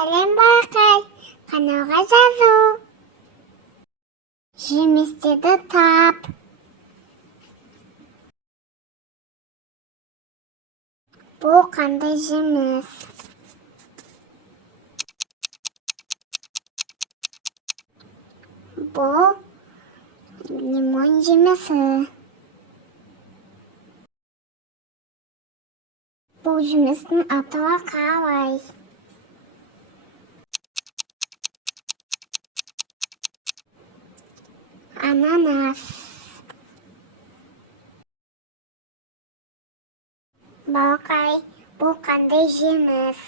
Сәлем байқай, қанауға жазу. Жемістерді тап. Бұл қандай жеміс? Бұл лимон жемісі. Бұл жемістің атауы қалай? Ананас. Балқай, бұл қандай жеміс?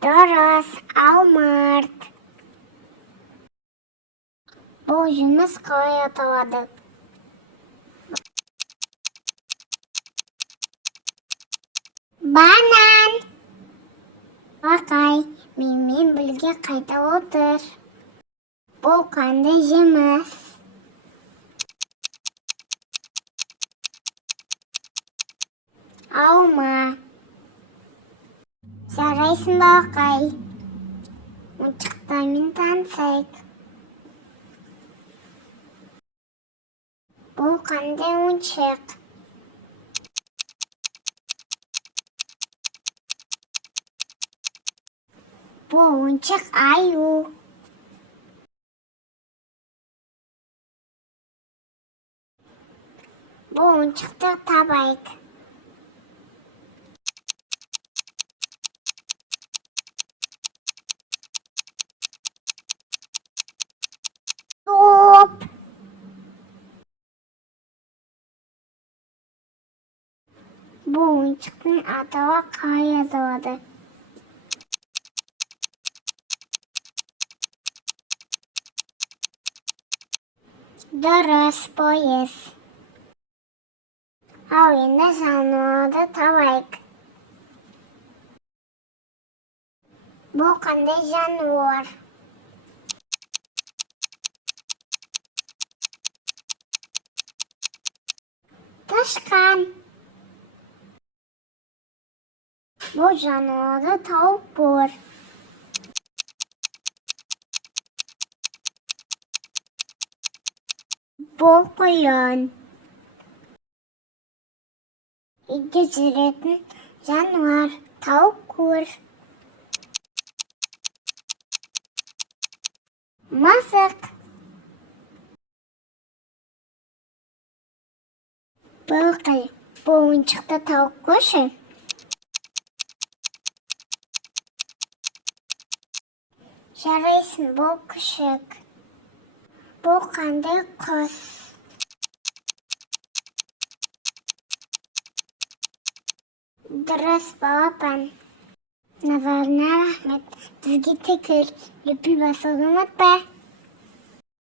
Дұрыс, алмұрт. Бұл жеміс қалай аталады? Банан. Балқай, менімен бірге қайта отыр. Бұл қандай жеміс? Алма. Жарайсың балқай. Ойыншықтармен танысайық. Бұл қандай ойыншық? Бұл ойыншық аю. Бұл ойыншықты табайық. Топ. Бұл ойыншықтың атауы қалай аталады? Дұрыс, пойыз. Ал енді жануарды табайық. Бұл қандай жануар? Тышқан. Бұл жануарды тауып бор. Бұл қоян. Үйде жүретін жануар, тауып көр. Мысық. Балқай, бұл ойыншықты тауып көрші. Жарайсың, бұл күшік. Бұл қандай құс? Дұрыс, балапан. Назарыңа рахмет. Бізге текіл. Лүпіл басуды ұмытпа.